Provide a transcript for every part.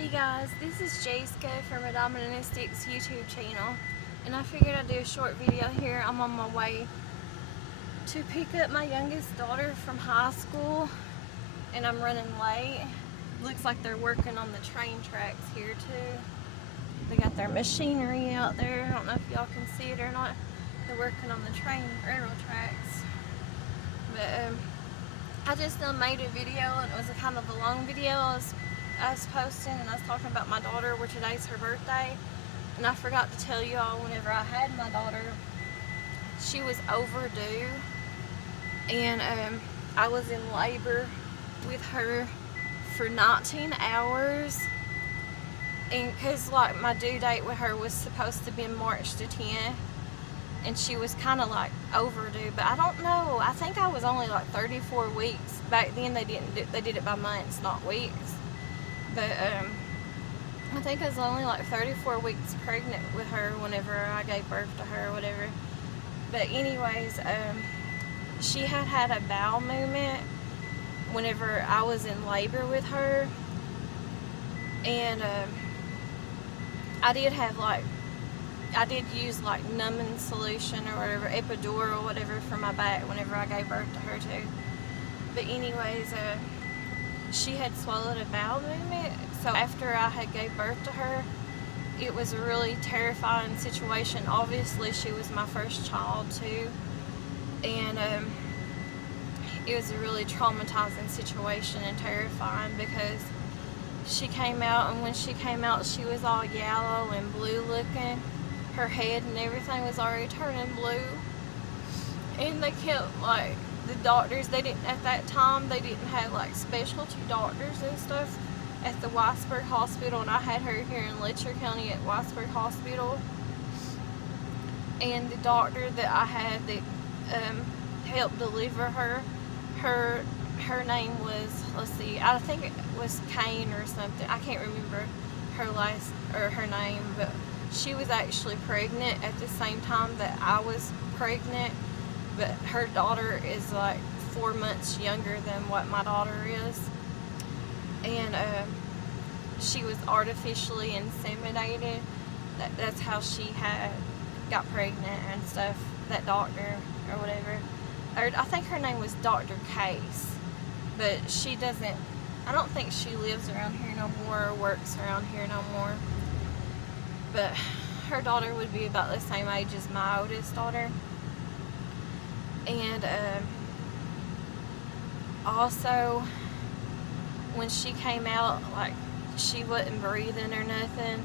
you guys, this is Jayska from Adominastics YouTube channel, and I figured I'd do a short video here. I'm on my way to pick up my youngest daughter from high school, and I'm running late. Looks like they're working on the train tracks here too. They got their machinery out there. I don't know if y'all can see it or not. They're working on the railroad tracks. But I just made a video, and it was a kind of a long video. I was posting, and I was talking about my daughter, where today's her birthday, and I forgot to tell y'all, whenever I had my daughter, she was overdue, and I was in labor with her for 19 hours, and because like my due date with her was supposed to be March the 10th, and she was kind of like overdue, but I don't know, I think I was only like 34 weeks. Back then they did it by months, not weeks. But I think I was only like 34 weeks pregnant with her whenever I gave birth to her or whatever. But anyways, she had a bowel movement whenever I was in labor with her, and I did use like numbing solution or whatever, epidural or whatever for my back whenever I gave birth to her too. But anyways, she had swallowed a bowel movement, so after I had gave birth to her, it was a really terrifying situation. Obviously she was my first child too, and it was a really traumatizing situation and terrifying, because she came out, and when she came out she was all yellow and blue looking. Her head and everything was already turning blue, and they kept like, the doctors, they didn't, at that time they didn't have like specialty doctors and stuff at the Whitesburg Hospital, and I had her here in Letcher County at Whitesburg Hospital, and the doctor that I had that helped deliver her, her name was, let's see, I think it was Kane or something, I can't remember her name, but she was actually pregnant at the same time that I was pregnant, but her daughter is like 4 months younger than what my daughter is, and she was artificially inseminated. That's how she got pregnant and stuff, that doctor or whatever. I think her name was Dr. Case, but she doesn't, I don't think she lives around here no more or works around here no more. But her daughter would be about the same age as my oldest daughter. And also, when she came out, like, she wasn't breathing or nothing,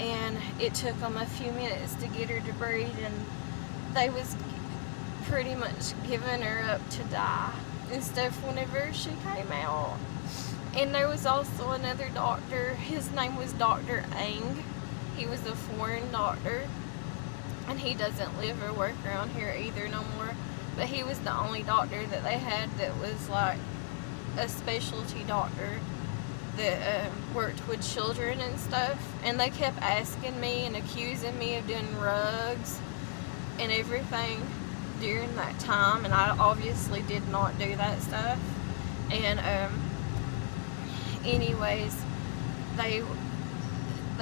and it took them a few minutes to get her to breathe, and they was pretty much giving her up to die and stuff whenever she came out. And there was also another doctor, his name was Dr. Ang. He was a foreign doctor, and he doesn't live or work around here either no more. But he was the only doctor that they had that was like a specialty doctor that worked with children and stuff. And they kept asking me and accusing me of doing rugs and everything during that time, and I obviously did not do that stuff. And anyways, they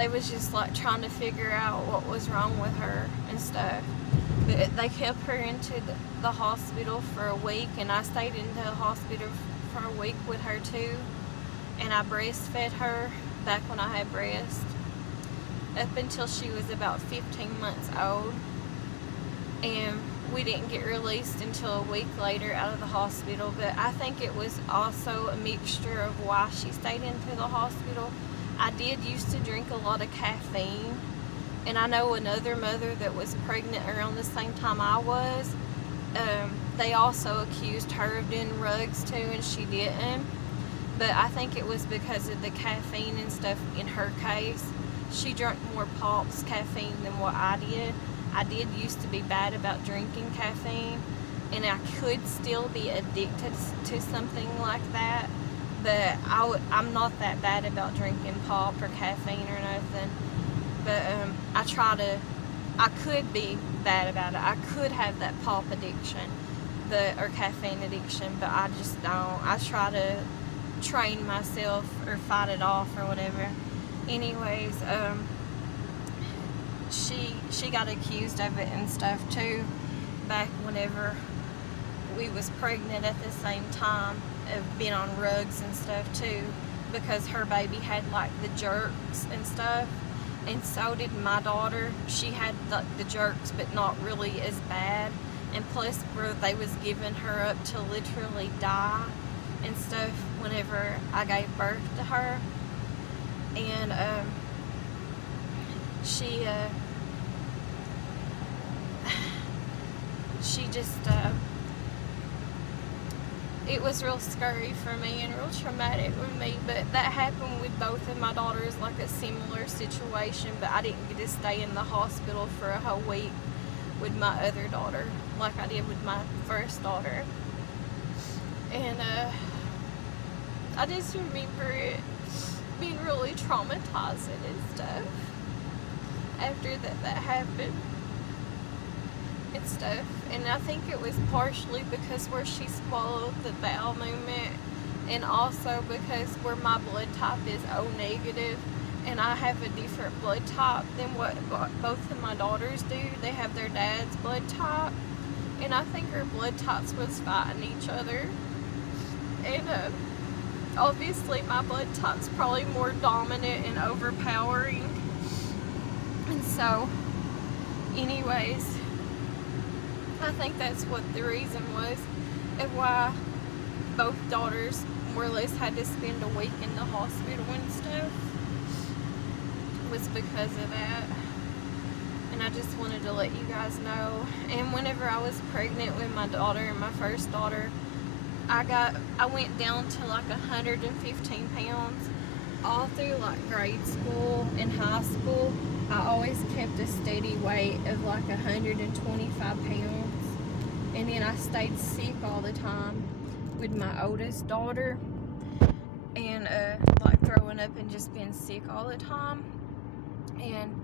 was just like trying to figure out what was wrong with her and stuff. But they kept her into the hospital for a week, and I stayed in the hospital for a week with her too. And I breastfed her back when I had breast, up until she was about 15 months old. And we didn't get released until a week later out of the hospital. But I think it was also a mixture of why she stayed into the hospital. I did used to drink a lot of caffeine, and I know another mother that was pregnant around the same time I was, they also accused her of doing rugs too, and she didn't. But I think it was because of the caffeine and stuff in her case. She drank more Pops caffeine than what I did. I did used to be bad about drinking caffeine, and I could still be addicted to something like that. But I'm not that bad about drinking pop or caffeine or nothing. But I could be bad about it. I could have that pop addiction, or caffeine addiction, but I just don't. I try to train myself or fight it off or whatever. Anyways, she got accused of it and stuff too, back whenever we was pregnant at the same time, of being on rugs and stuff too, because her baby had like the jerks and stuff, and so did my daughter. She had the jerks, but not really as bad, and plus where they was giving her up to literally die and stuff whenever I gave birth to her. And she just it was real scary for me and real traumatic with me, but that happened with both of my daughters, like a similar situation, but I didn't get to stay in the hospital for a whole week with my other daughter like I did with my first daughter. And I just remember it being really traumatizing and stuff after that happened and stuff. And I think it was partially because where she swallowed the bowel movement, and also because where my blood type is O negative, and I have a different blood type than what both of my daughters do. They have their dad's blood type, and I think our blood types was fighting each other. And obviously my blood type's probably more dominant and overpowering. And so, anyways, I think that's what the reason was, and why both daughters more or less had to spend a week in the hospital and stuff, was because of that. And I just wanted to let you guys know. And whenever I was pregnant with my daughter, my first daughter, I went down to like 115 pounds. All through like grade school and high school, I always kept a steady weight of like 125 pounds. And then I stayed sick all the time with my oldest daughter, and like throwing up and just being sick all the time. And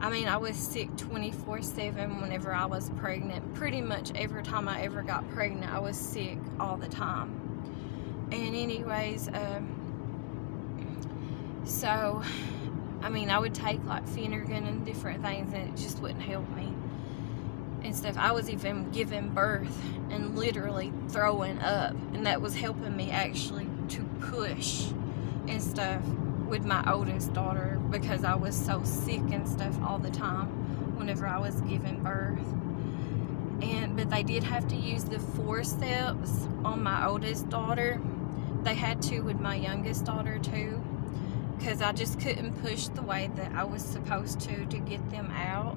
I mean, I was sick 24/7 whenever I was pregnant. Pretty much every time I ever got pregnant, I was sick all the time. And anyways, so, I mean, I would take like Phenergan and different things, and it just wouldn't help me and stuff. I was even giving birth and literally throwing up, and that was helping me actually to push and stuff with my oldest daughter, because I was so sick and stuff all the time whenever I was giving birth. But they did have to use the forceps on my oldest daughter. They had to with my youngest daughter too, because I just couldn't push the way that I was supposed to get them out.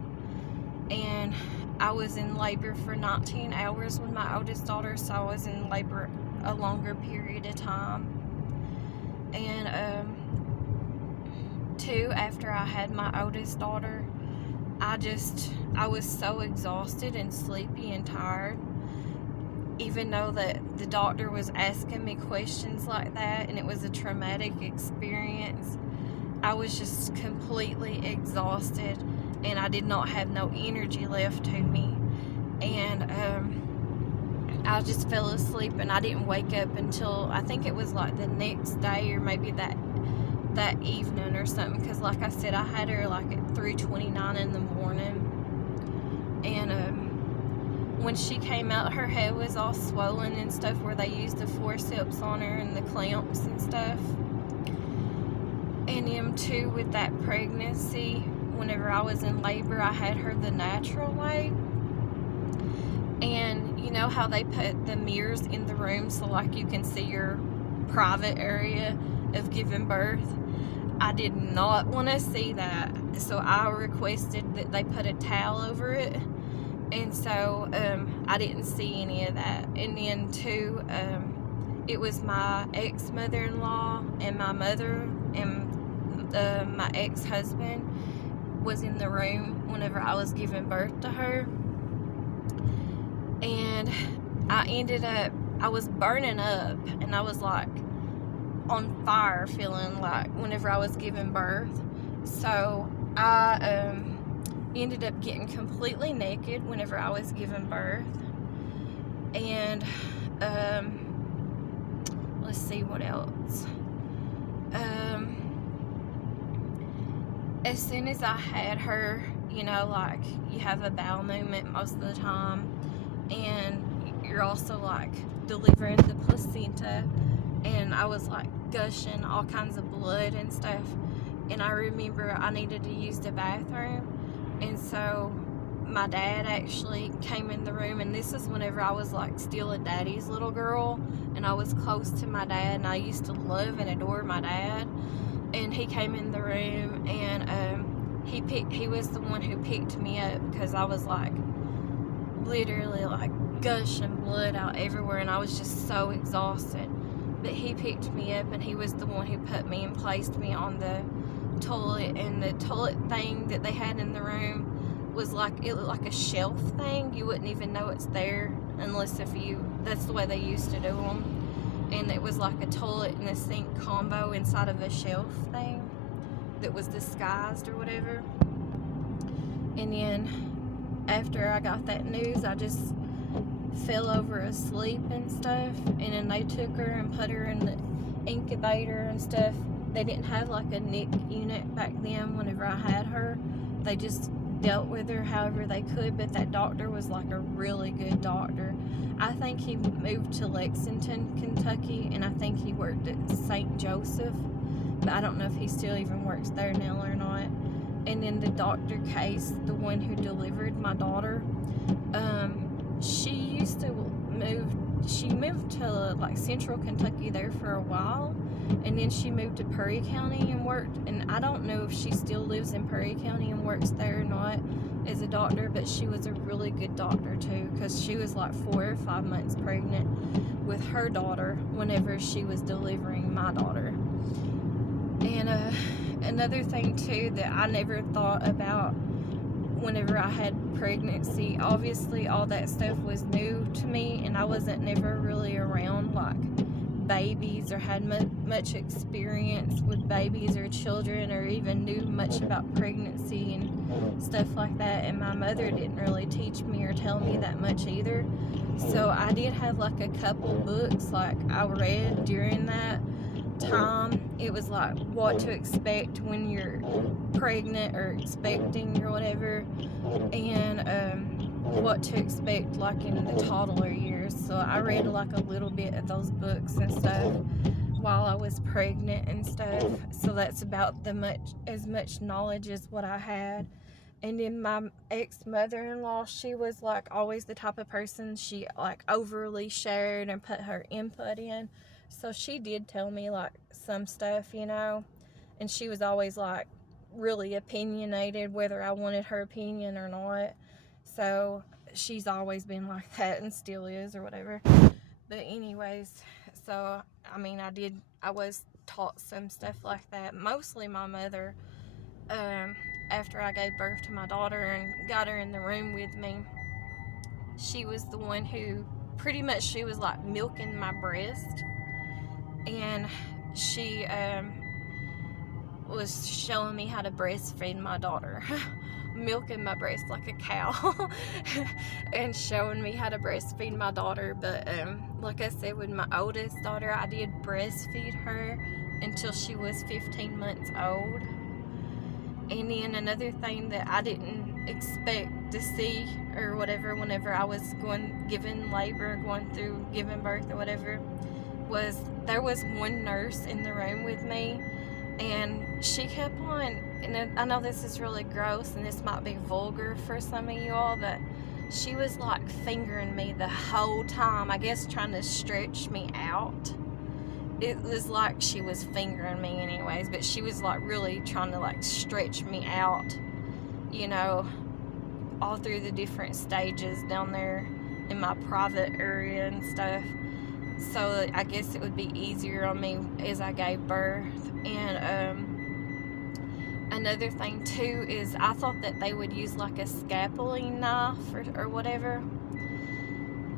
And I was in labor for 19 hours with my oldest daughter, so I was in labor a longer period of time. And too, after I had my oldest daughter, I was so exhausted and sleepy and tired, even though that the doctor was asking me questions like that, and it was a traumatic experience. I was just completely exhausted, and I did not have no energy left to me. And I just fell asleep, and I didn't wake up until I think it was like the next day, or maybe that evening or something, because like I said, I had her like at 3:29 in the morning. And when she came out, her head was all swollen and stuff, where they used the forceps on her and the clamps and stuff. And too, with that pregnancy, whenever I was in labor, I had her the natural way. And you know how they put the mirrors in the room so like you can see your private area of giving birth? I did not want to see that, so I requested that they put a towel over it. And so I didn't see any of that. And then too, it was my ex-mother-in-law and my mother and my ex-husband was in the room whenever I was giving birth to her. And I was burning up, and I was like on fire, feeling like whenever I was giving birth. So I ended up getting completely naked whenever I was giving birth. And let's see what else. As soon as I had her, you know, like, you have a bowel movement most of the time, and you're also like delivering the placenta, and I was like gushing all kinds of blood and stuff, and I remember I needed to use the bathroom, and so my dad actually came in the room, and this is whenever I was like still a daddy's little girl, and I was close to my dad, and I used to love and adore my dad. And he came in the room, and he was the one who picked me up, because I was like literally like gushing blood out everywhere, and I was just so exhausted. But he picked me up, and he was the one who put me and placed me on the toilet. And the toilet thing that they had in the room was like, it looked like a shelf thing. You wouldn't even know it's there unless that's the way they used to do them. And it was like a toilet and a sink combo inside of a shelf thing that was disguised or whatever. And then after I got that news, I just fell over asleep and stuff. And then they took her and put her in the incubator and stuff. They didn't have like a NIC unit back then whenever I had her. They just dealt with her however they could, but that doctor was like a really good doctor. I think he moved to Lexington, Kentucky, and I think he worked at St. Joseph, but I don't know if he still even works there now or not. And then the Dr. Case, the one who delivered my daughter, she moved to like central Kentucky there for a while, and then she moved to Perry County and worked, and I don't know if she still lives in Perry County and works there or not as a doctor, but she was a really good doctor too, because she was like 4 or 5 months pregnant with her daughter whenever she was delivering my daughter. And another thing too that I never thought about whenever I had pregnancy, obviously all that stuff was new to me, and I wasn't never really around like babies or had much experience with babies or children, or even knew much about pregnancy and stuff like that. And my mother didn't really teach me or tell me that much either. So I did have like a couple books like I read during that time. It was like what to expect when you're pregnant or expecting or whatever, and what to expect like in the toddler years. So I read like a little bit of those books and stuff while I was pregnant and stuff. So that's about as much knowledge as what I had. And then my ex-mother-in-law, she was like always the type of person, she like overly shared and put her input in. So she did tell me like some stuff, you know, and she was always like really opinionated whether I wanted her opinion or not. So she's always been like that and still is or whatever. But anyways, so I mean I was taught some stuff like that. Mostly my mother, after I gave birth to my daughter and got her in the room with me, she was the one who pretty much, she was like milking my breast, and she was showing me how to breastfeed my daughter. Milking my breast like a cow and showing me how to breastfeed my daughter. But like I said, with my oldest daughter, I did breastfeed her until she was 15 months old. And then another thing that I didn't expect to see or whatever whenever I was giving labor, going through giving birth or whatever, was there was one nurse in the room with me, and she kept on, and I know this is really gross and this might be vulgar for some of you all, but she was like fingering me the whole time, I guess trying to stretch me out. It was like she was fingering me anyways, but she was like really trying to like stretch me out, you know, all through the different stages down there in my private area and stuff. So I guess it would be easier on me as I gave birth. And another thing too is I thought that they would use like a scalpeling knife or whatever,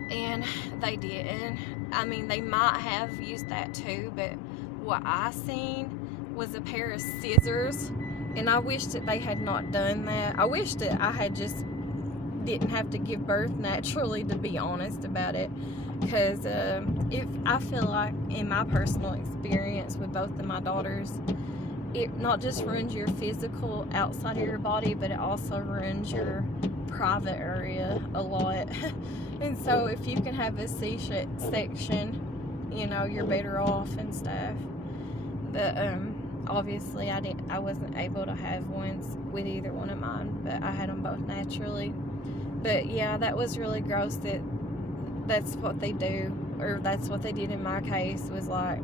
and they didn't. I mean, they might have used that too, but what I seen was a pair of scissors, and I wish that they had not done that. I wish that I had just didn't have to give birth naturally, to be honest about it. because if I feel like in my personal experience with both of my daughters, it not just ruins your physical outside of your body, but it also ruins your private area a lot. And so if you can have a C-section, you know, you're better off and stuff. But obviously I wasn't able to have ones with either one of mine, but I had them both naturally. But yeah, that was really gross that's what they do, or that's what they did in my case. It was like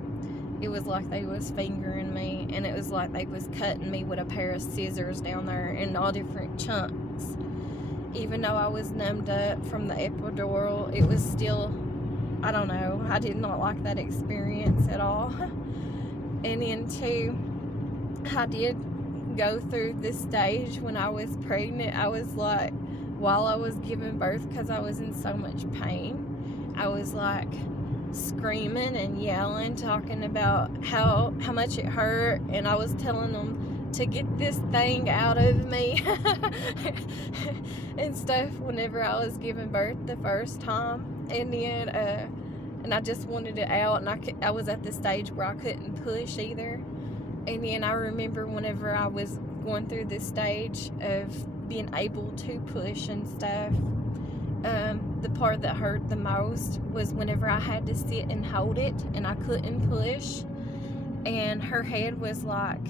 they was fingering me, and it was like they was cutting me with a pair of scissors down there in all different chunks. Even though I was numbed up from the epidural, it was still, I don't know, I did not like that experience at all. And then too, I did go through this stage when I was pregnant. I was like, while I was giving birth, because I was in so much pain, I was like screaming and yelling, talking about how much it hurt, and I was telling them to get this thing out of me and stuff whenever I was giving birth the first time. And then and I just wanted it out, and I was at the stage where I couldn't push either. And then I remember whenever I was going through this stage of being able to push and stuff, the part that hurt the most was whenever I had to sit and hold it and I couldn't push, and her head was like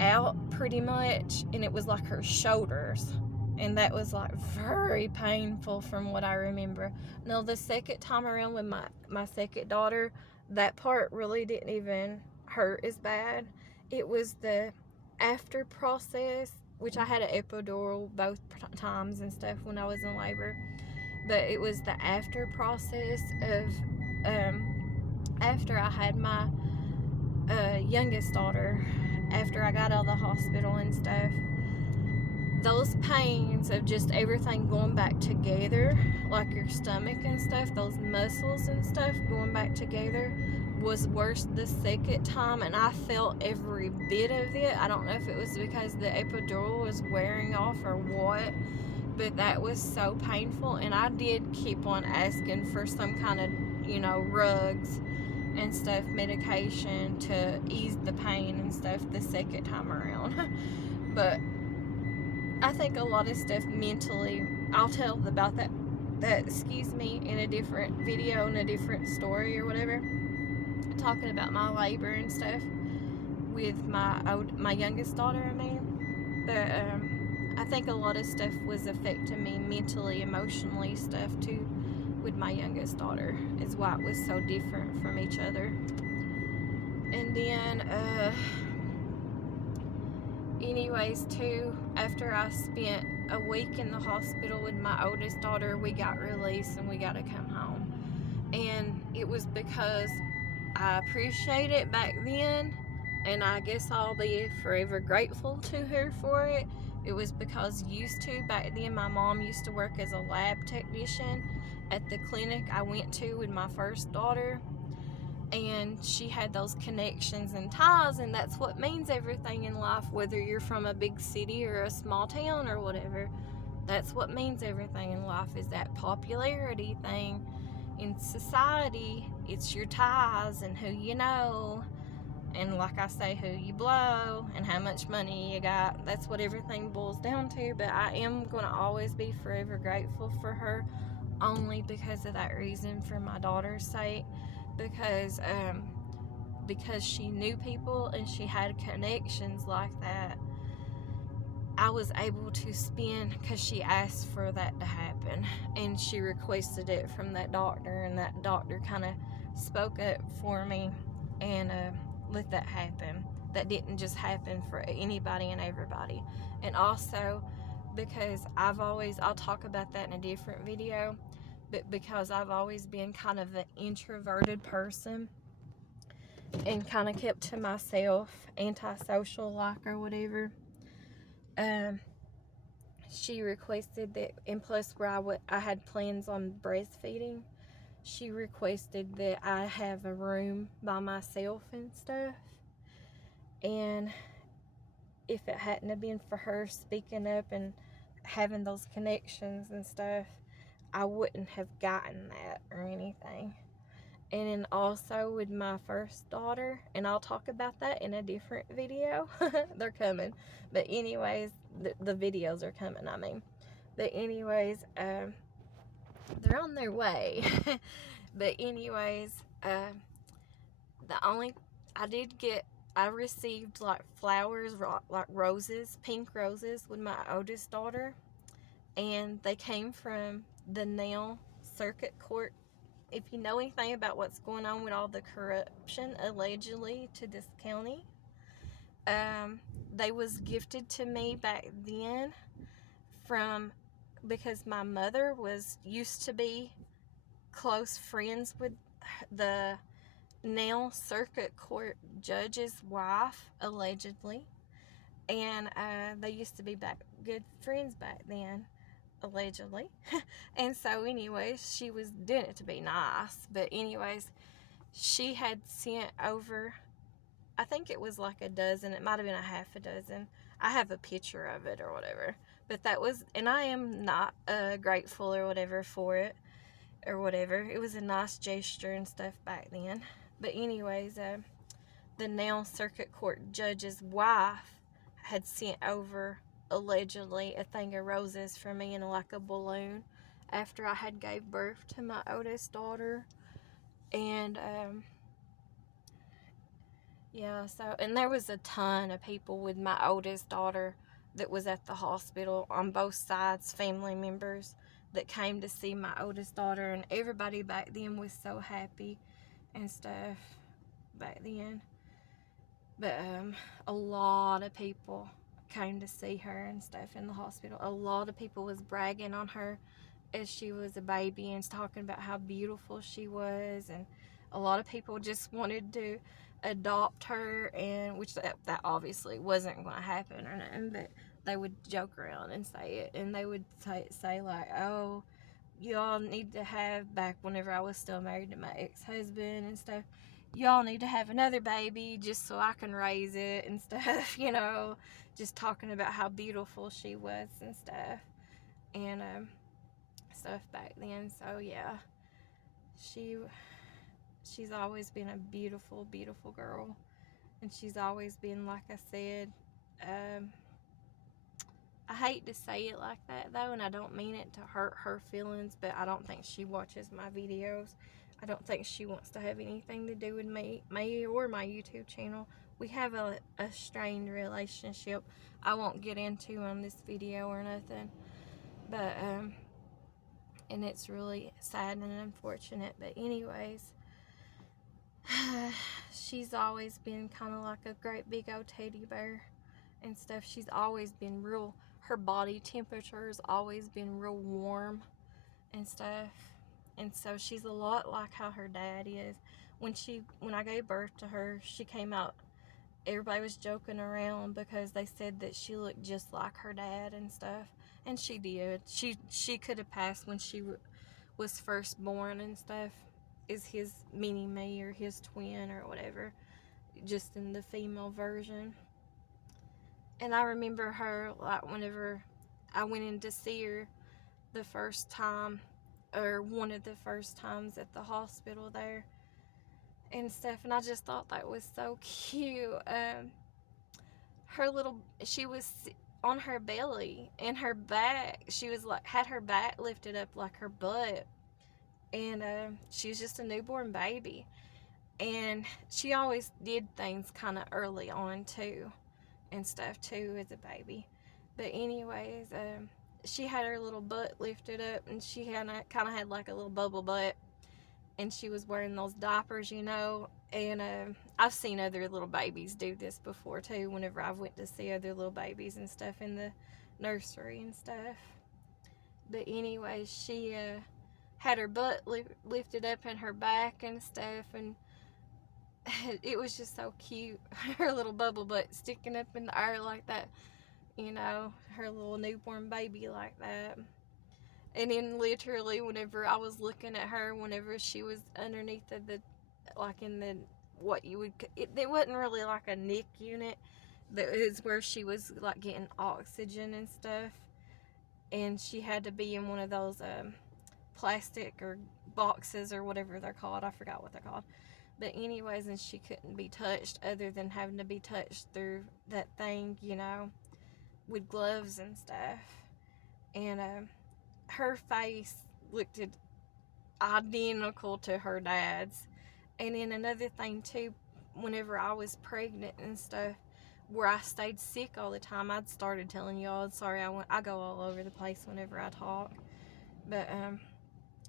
out pretty much, and it was like her shoulders, and that was like very painful from what I remember. Now the second time around with my second daughter, that part really didn't even hurt as bad. It was the after process, which I had an epidural both times and stuff when I was in labor, but it was the after process of after I had my youngest daughter, after I got out of the hospital and stuff. Those pains of just everything going back together, like your stomach and stuff, those muscles and stuff going back together, was worse the second time, and I felt every bit of it. I don't know if it was because the epidural was wearing off or what, but that was so painful. And I did keep on asking for some kind of, you know, rugs and stuff, medication to ease the pain and stuff the second time around. But I think a lot of stuff mentally, I'll tell about that excuse me, in a different video, in a different story or whatever, talking about my labor and stuff with my youngest daughter, I mean. But I think a lot of stuff was affecting me mentally, emotionally, stuff too, with my youngest daughter, is why it was so different from each other. And then anyways too, after I spent a week in the hospital with my oldest daughter, we got released and we got to come home. And it was because I appreciate it back then, and I guess I'll be forever grateful to her for it. It was because back then my mom used to work as a lab technician at the clinic I went to with my first daughter, and she had those connections and ties, and that's what means everything in life, whether you're from a big city or a small town or whatever. That's what means everything in life, is that popularity thing in society. It's your ties and who you know, and like I say, who you blow and how much money you got. That's what everything boils down to. But I am going to always be forever grateful for her, only because of that reason, for my daughter's sake, because she knew people and she had connections like that. I was able to spend, because she asked for that to happen, and she requested it from that doctor, and that doctor kind of spoke up for me and let that happen. That didn't just happen for anybody and everybody. And also because I'll talk about that in a different video, but because I've always been kind of an introverted person and kind of kept to myself, antisocial like or whatever, she requested that, and plus where I had plans on breastfeeding, she requested that I have a room by myself and stuff. And if it hadn't have been for her speaking up and having those connections and stuff, I wouldn't have gotten that or anything. And then also with my first daughter, and I'll talk about that in a different video. They're coming. But anyways, the videos are coming, I mean. But anyways, they're on their way. But anyways, I received like flowers, like roses, pink roses with my oldest daughter. And they came from the nail circuit court. If you know anything about what's going on with all the corruption allegedly to this county, they was gifted to me back then because my mother used to be close friends with the nail circuit court judge's wife, allegedly. And they used to be good friends back then, allegedly. And so anyways, she was doing it to be nice. But anyways, she had sent over, I think it was like a dozen. It might have been a half a dozen. I have a picture of it or whatever. But that was, and I am not grateful or whatever for it. Or whatever. It was a nice gesture and stuff back then. But anyways, the nail circuit court judge's wife had sent over, allegedly, a thing of roses for me in like a balloon after I had gave birth to my oldest daughter. And yeah, so, and there was a ton of people with my oldest daughter that was at the hospital on both sides, family members that came to see my oldest daughter, and everybody back then was so happy and stuff back then. But a lot of people came to see her and stuff in the hospital. A lot of people was bragging on her as she was a baby and talking about how beautiful she was, and a lot of people just wanted to adopt her, and which that obviously wasn't going to happen or nothing, but they would joke around and say it, and they would say like, oh, y'all need to have, back whenever I was still married to my ex-husband and stuff, y'all need to have another baby just so I can raise it and stuff, you know, just talking about how beautiful she was and stuff, and stuff back then. So yeah, she's always been a beautiful, beautiful girl, and she's always been, like I said, I hate to say it like that though, and I don't mean it to hurt her feelings, but I don't think she watches my videos. I don't think she wants to have anything to do with me or my YouTube channel. We have a strained relationship I won't get into on this video or nothing, but and it's really sad and unfortunate. But anyways, she's always been kind of like a great big old teddy bear and stuff. She's always been her body temperature has always been real warm and stuff. And so she's a lot like how her dad is. When I gave birth to her, she came out, everybody was joking around because they said that she looked just like her dad and stuff. And she did. She could have passed when she was first born and stuff, is his mini-me or his twin or whatever, just in the female version. And I remember her, like, whenever I went in to see her the first time, or one of the first times at the hospital there and stuff, and I just thought that was so cute. She was on her belly, and her back, she was like, had her back lifted up like her butt, and she was just a newborn baby. And she always did things kind of early on too and stuff too as a baby. But anyways, she had her little butt lifted up, and she kind of had like a little bubble butt, and she was wearing those diapers, you know. And I've seen other little babies do this before too, whenever I went to see other little babies and stuff in the nursery and stuff. But anyways, she had her butt lifted up and her back and stuff, and it was just so cute. Her little bubble butt sticking up in the air like that, you know, her little newborn baby like that. And then literally whenever I was looking at her, whenever she was underneath of the, like in the, what you would, it wasn't really like a NIC unit, but it was where she was like getting oxygen and stuff. And she had to be in one of those plastic or boxes or whatever they're called. I forgot what they're called. But anyways, and she couldn't be touched other than having to be touched through that thing, you know, with gloves and stuff. And her face looked identical to her dad's. And then another thing too, whenever I was pregnant and stuff, where I stayed sick all the time, I'd started telling y'all. Sorry, I go all over the place whenever I talk, but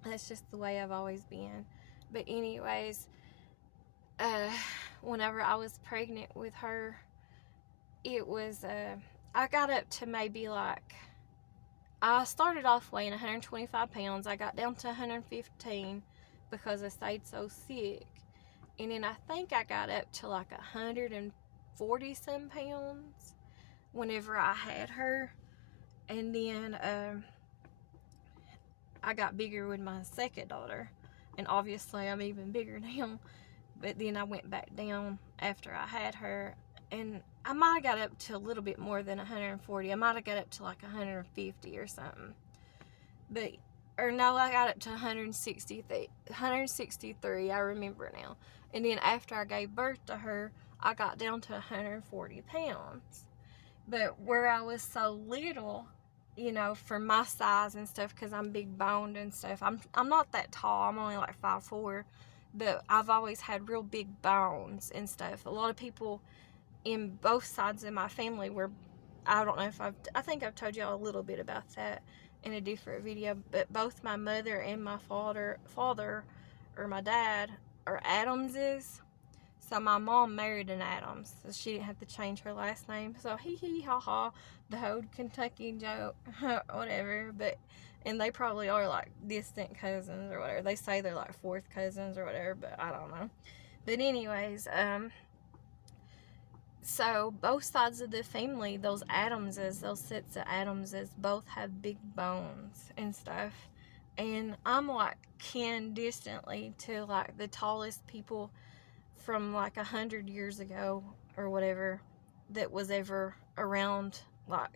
that's just the way I've always been. But anyways, whenever I was pregnant with her, it was I got up to maybe like, I started off weighing 125 pounds. I got down to 115 because I stayed so sick. And then I think I got up to like 140 some pounds whenever I had her. And then I got bigger with my second daughter. And obviously I'm even bigger now. But then I went back down after I had her. And I might have got up to a little bit more than 140. I might have got up to like 150 or something. Or no, I got up to 163, I remember now. And then after I gave birth to her, I got down to 140 pounds. But where I was so little, you know, for my size and stuff, because I'm big boned and stuff, I'm not that tall, I'm only like 5'4", but I've always had real big bones and stuff. A lot of people in both sides of my family were, I don't know if I think I've told y'all a little bit about that in a different video, but both my mother and my father or my dad are Adamses. So my mom married an Adams, so she didn't have to change her last name. So hee hee ha ha, the whole Kentucky joke, whatever. And they probably are like distant cousins or whatever. They say they're like fourth cousins or whatever, but I don't know. But anyways, so both sides of the family, those Adamses, those sets of Adamses, both have big bones and stuff. And I'm like kin distantly to like the tallest people from like 100 years ago or whatever that was ever around, like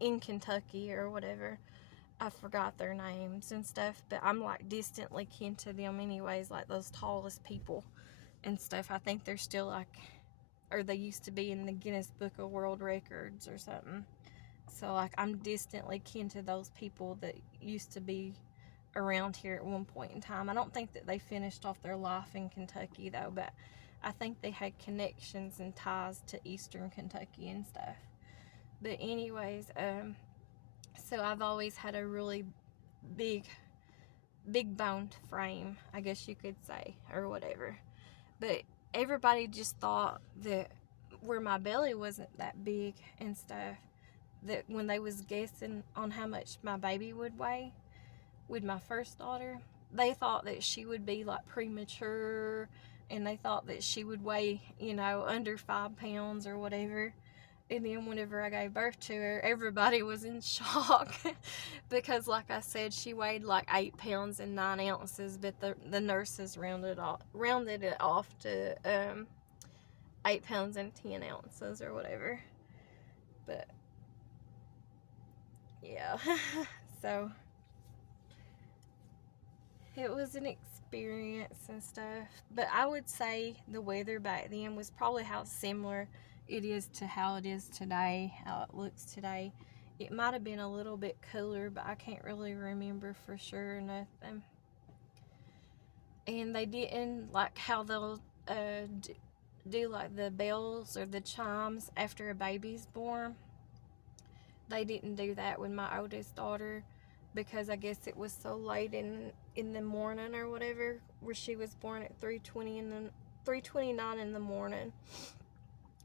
in Kentucky or whatever. I forgot their names and stuff, but I'm like distantly kin to them anyways, like those tallest people and stuff. I think they're still like, or they used to be in the Guinness Book of World Records or something. So like I'm distantly kin to those people that used to be around here at one point in time. I don't think that they finished off their life in Kentucky though, but I think they had connections and ties to eastern Kentucky and stuff. But anyways, so I've always had a really big boned frame, I guess you could say, or whatever. But everybody just thought that where my belly wasn't that big and stuff, that when they was guessing on how much my baby would weigh with my first daughter, they thought that she would be like premature, and they thought that she would weigh, you know, under 5 pounds or whatever. And then whenever I gave birth to her, everybody was in shock because, like I said, she weighed like 8 pounds and 9 ounces, but the nurses rounded it off to 8 pounds and 10 ounces or whatever. But yeah, so it was an experience and stuff. But I would say the weather back then was probably how similar it is to how it is today, how it looks today. It might have been a little bit cooler, but I can't really remember for sure or nothing. And they didn't, like how they'll do like the bells or the chimes after a baby's born. They didn't do that with my oldest daughter because I guess it was so late in the morning or whatever, where she was born at 3:29 in the morning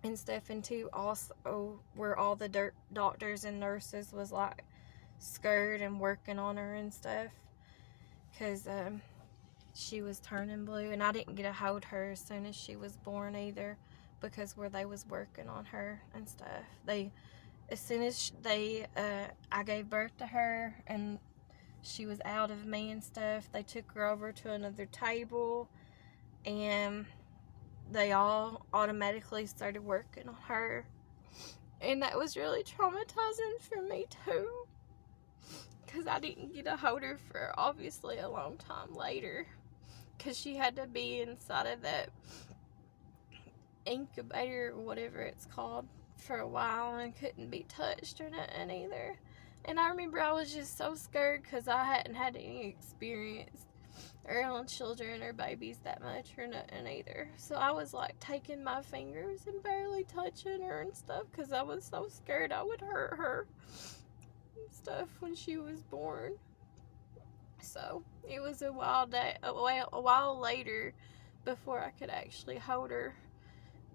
and stuff. And too, also where all the doctors and nurses was like scared and working on her and stuff because she was turning blue, and I didn't get to hold her as soon as she was born either, because where they was working on her and stuff, as soon as I gave birth to her and she was out of me and stuff, they took her over to another table and they all automatically started working on her. And that was really traumatizing for me too, because I didn't get to hold her for obviously a long time later, because she had to be inside of that incubator or whatever it's called for a while and couldn't be touched or nothing either. And I remember I was just so scared because I hadn't had any experience around children or babies that much or nothing either. So I was like taking my fingers and barely touching her and stuff because I was so scared I would hurt her and stuff when she was born. So it was a while later before I could actually hold her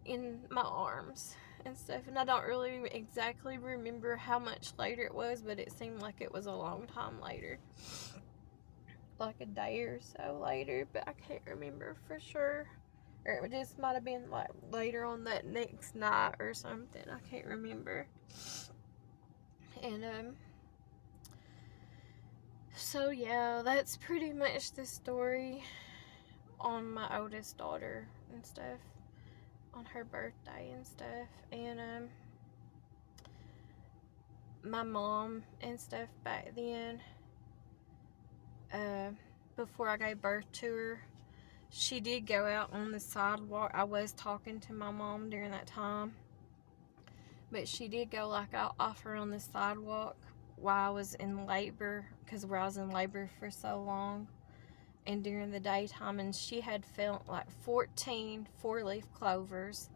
in my arms and stuff. And I don't really exactly remember how much later it was, but it seemed like it was a long time later, like a day or so later, but I can't remember for sure. Or it just might have been like later on that next night or something. I can't remember. And so yeah, that's pretty much the story on my oldest daughter and stuff, on her birthday and stuff. And my mom and stuff back then, before I gave birth to her, she did go out on the sidewalk. I was talking to my mom during that time, but she did go like out off her on the sidewalk while I was in labor, because I was in labor for so long and during the daytime, and she had felt like 14 four-leaf clovers,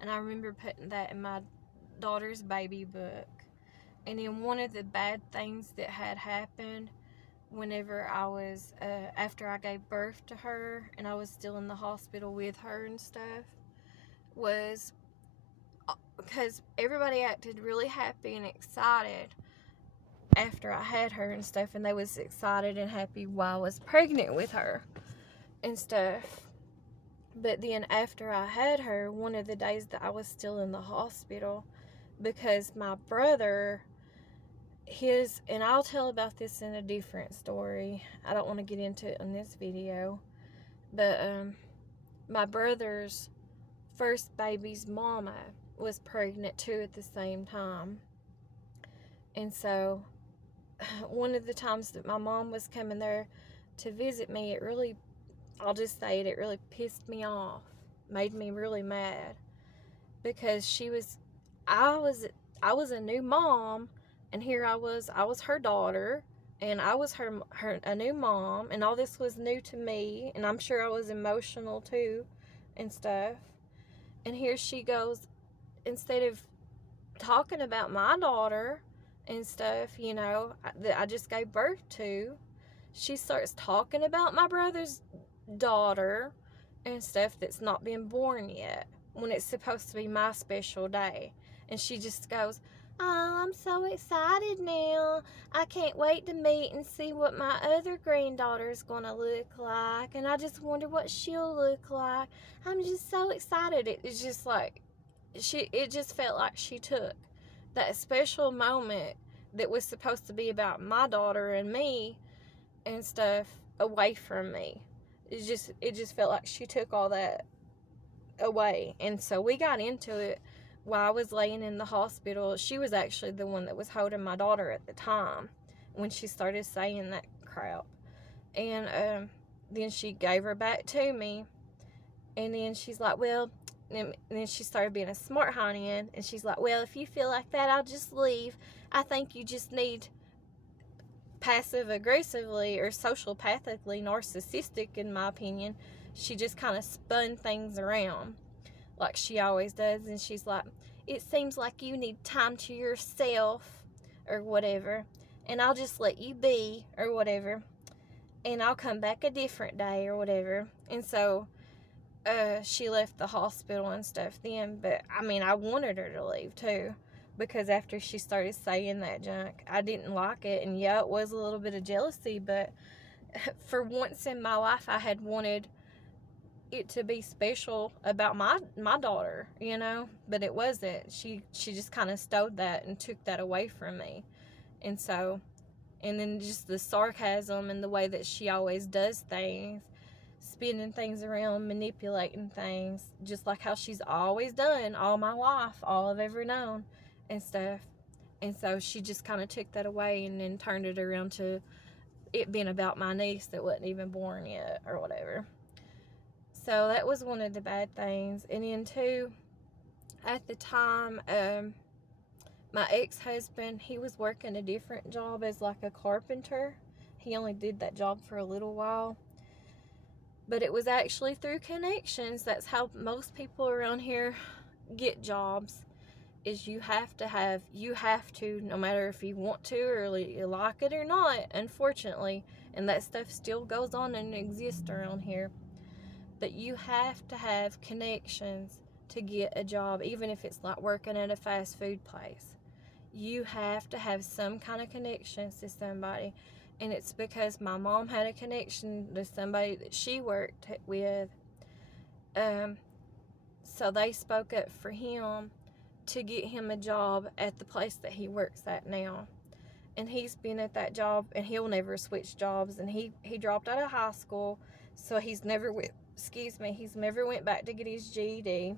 and I remember putting that in my daughter's baby book. And then one of the bad things that had happened whenever I was, after I gave birth to her and I was still in the hospital with her and stuff, was because everybody acted really happy and excited after I had her and stuff, and they was excited and happy while I was pregnant with her and stuff. But then after I had her, one of the days that I was still in the hospital, because my brother, and I'll tell about this in a different story. I don't want to get into it in this video. But my brother's first baby's mama was pregnant too at the same time. And so one of the times that my mom was coming there to visit me, I'll just say it really pissed me off. Made me really mad. Because I was a new mom, and here I was her daughter, and I was a new mom, and all this was new to me, and I'm sure I was emotional too and stuff. And here she goes, instead of talking about my daughter and stuff, that I just gave birth to, she starts talking about my brother's daughter and stuff that's not been born yet, when it's supposed to be my special day. And she just goes, "Oh, I'm so excited now. I can't wait to meet and see what my other granddaughter's going to look like. And I just wonder what she'll look like. I'm just so excited." It's just like, it just felt like she took that special moment that was supposed to be about my daughter and me and stuff away from me. It just felt like she took all that away. And so we got into it while I was laying in the hospital. She was actually the one that was holding my daughter at the time when she started saying that crap. And then she gave her back to me, and then she's like, well, and then she started being a smart honey, and she's like, well, if you feel like that, I'll just leave. I think you just need passive aggressively or sociopathically narcissistic, in my opinion. She just kind of spun things around like she always does, and she's like, it seems like you need time to yourself or whatever, and I'll just let you be or whatever, and I'll come back a different day or whatever. And so she left the hospital and stuff then. But I mean, I wanted her to leave too, because after she started saying that junk, I didn't like it. And yeah, it was a little bit of jealousy, but for once in my life, I had wanted it to be special about my daughter, but it wasn't. She just kind of stowed that and took that away from me. And so, and then just the sarcasm and the way that she always does things, spinning things around, manipulating things, just like how she's always done all my life, all I've ever known and stuff. And so she just kind of took that away and then turned it around to it being about my niece that wasn't even born yet or whatever. So that was one of the bad things. And then too, at the time, my ex-husband, he was working a different job as like a carpenter. He only did that job for a little while. But it was actually through connections. That's how most people around here get jobs. Is you have to, no matter if you want to or you like it or not, unfortunately. And that stuff still goes on and exists around here. But you have to have connections to get a job, even if it's like working at a fast food place. You have to have some kind of connections to somebody. And it's because my mom had a connection to somebody that she worked with. So they spoke up for him to get him a job at the place that he works at now. And he's been at that job, and he'll never switch jobs. And he dropped out of high school, so he's never went back to get his GED.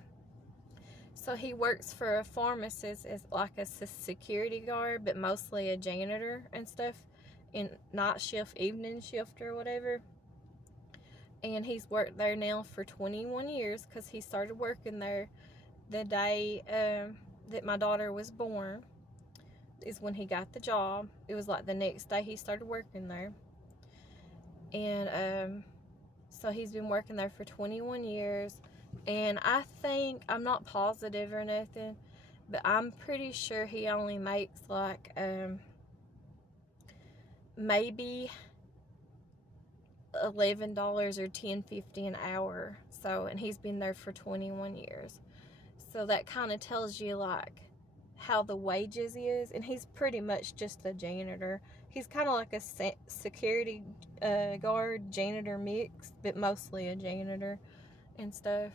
So he works for a pharmacist as like a security guard, but mostly a janitor and stuff, in night shift, evening shift, or whatever. And he's worked there now for 21 years because he started working there the day that my daughter was born is when he got the job. It was like the next day he started working there. And so he's been working there for 21 years. And I think, I'm not positive or nothing, but I'm pretty sure he only makes like maybe $11 or $10.50 an hour. So, and he's been there for 21 years. So that kind of tells you like how the wages is. And he's pretty much just a janitor. He's kind of like a security guard janitor mix, but mostly a janitor and stuff.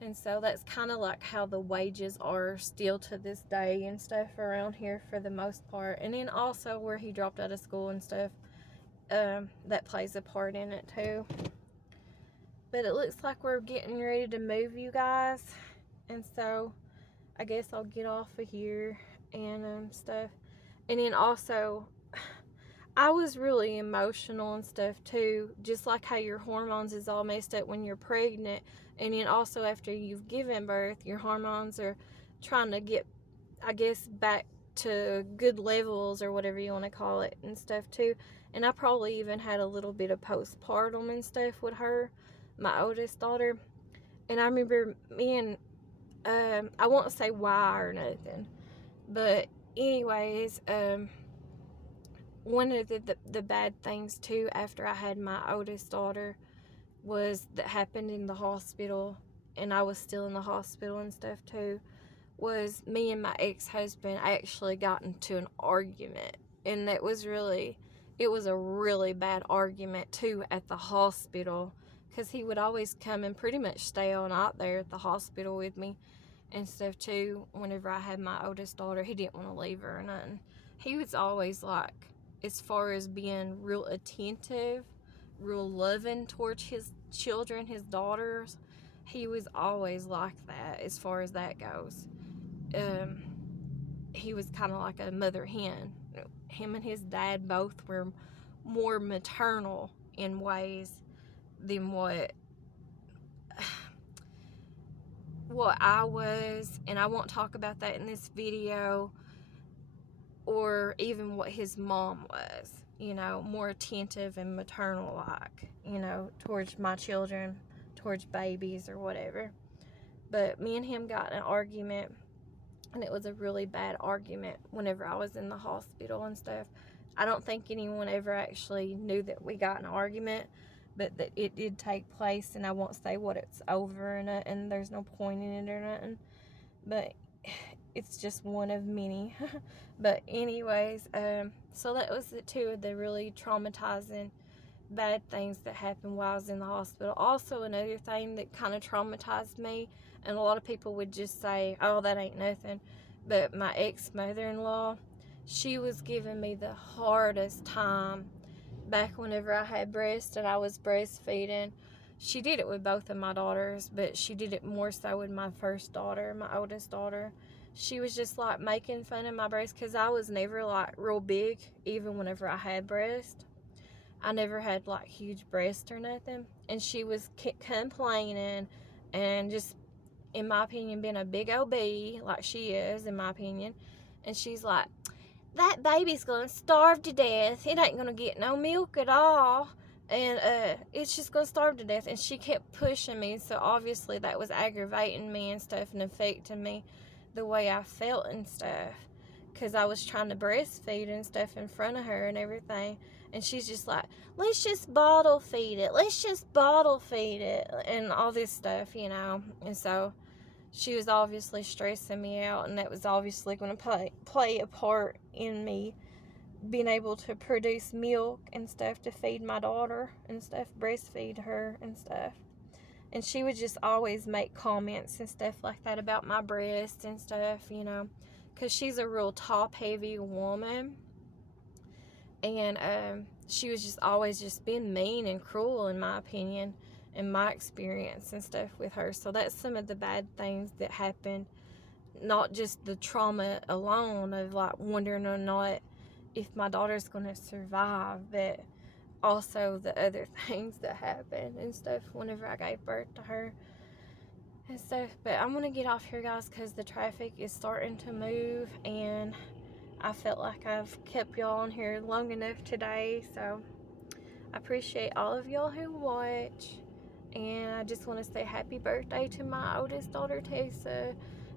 And so that's kind of like how the wages are still to this day and stuff around here for the most part. And then also where he dropped out of school and stuff, that plays a part in it too. But it looks like we're getting ready to move, you guys. And so I guess I'll get off of here and stuff. And then also, I was really emotional and stuff too, just like how your hormones is all messed up when you're pregnant. And then also after you've given birth, your hormones are trying to get, I guess, back to good levels or whatever you want to call it and stuff too. And I probably even had a little bit of postpartum and stuff with her, my oldest daughter. And I remember me and, I won't say why or nothing, but anyways, one of the bad things too after I had my oldest daughter was that happened in the hospital, and I was still in the hospital and stuff too, was me and my ex-husband actually got into an argument. And it was a really bad argument too at the hospital, because he would always come and pretty much stay all night there at the hospital with me and stuff too. Whenever I had my oldest daughter, he didn't want to leave her or nothing. He was always like, as far as being real attentive, real loving towards his children, his daughters, he was always like that as far as that goes. He was kind of like a mother hen. Him and his dad both were more maternal in ways than what I was. And I won't talk about that in this video, or even what his mom was, you know, more attentive and maternal like, you know, towards my children, towards babies or whatever. But me and him got in an argument, and it was a really bad argument whenever I was in the hospital and stuff. I don't think anyone ever actually knew that we got in an argument, but that it did take place, and I won't say what it's over, and there's no point in it or nothing. But it's just one of many. But anyways, so that was two of the really traumatizing bad things that happened while I was in the hospital. Also, another thing that kind of traumatized me, and a lot of people would just say, oh, that ain't nothing, but my ex-mother-in-law, she was giving me the hardest time back whenever I had breast and I was breastfeeding. She did it with both of my daughters, but she did it more so with my first daughter, my oldest daughter. She was just like making fun of my breasts because I was never like real big, even whenever I had breasts. I never had like huge breasts or nothing. And she was complaining and just, in my opinion, being a big OB, like she is, in my opinion. And she's like, that baby's going to starve to death. It ain't going to get no milk at all. And it's just going to starve to death. And she kept pushing me. So obviously that was aggravating me and stuff and affecting me the way I felt and stuff. Because I was trying to breastfeed and stuff in front of her and everything. And she's just like, let's just bottle feed it. Let's just bottle feed it. And all this stuff, you know. And so she was obviously stressing me out. And that was obviously going to play a part in me being able to produce milk and stuff to feed my daughter and stuff, breastfeed her and stuff. And she would just always make comments and stuff like that about my breasts and stuff, you know, because she's a real top-heavy woman. And she was just always just being mean and cruel, in my opinion, and my experience and stuff with her. So that's some of the bad things that happened. Not just the trauma alone of like wondering or not if my daughter's going to survive, but also the other things that happened and stuff whenever I gave birth to her and stuff. But I'm going to get off here, guys, because the traffic is starting to move, and I felt like I've kept y'all on here long enough today. So I appreciate all of y'all who watch, and I just want to say happy birthday to my oldest daughter, Tessa,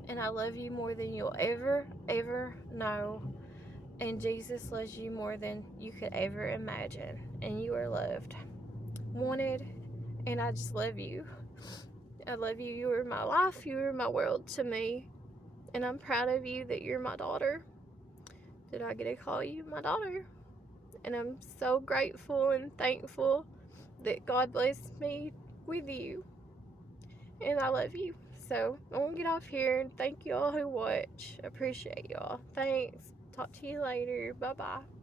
and I love you more than you'll ever know. And Jesus loves you more than you could ever imagine. And you are loved, wanted, and I just love you. I love you. You are my life. You are my world to me. And I'm proud of you that you're my daughter. That I get to call you my daughter. And I'm so grateful and thankful that God blessed me with you. And I love you. So I'm going to get off here and thank y'all who watch. Appreciate y'all. Thanks. Talk to you later. Bye-bye.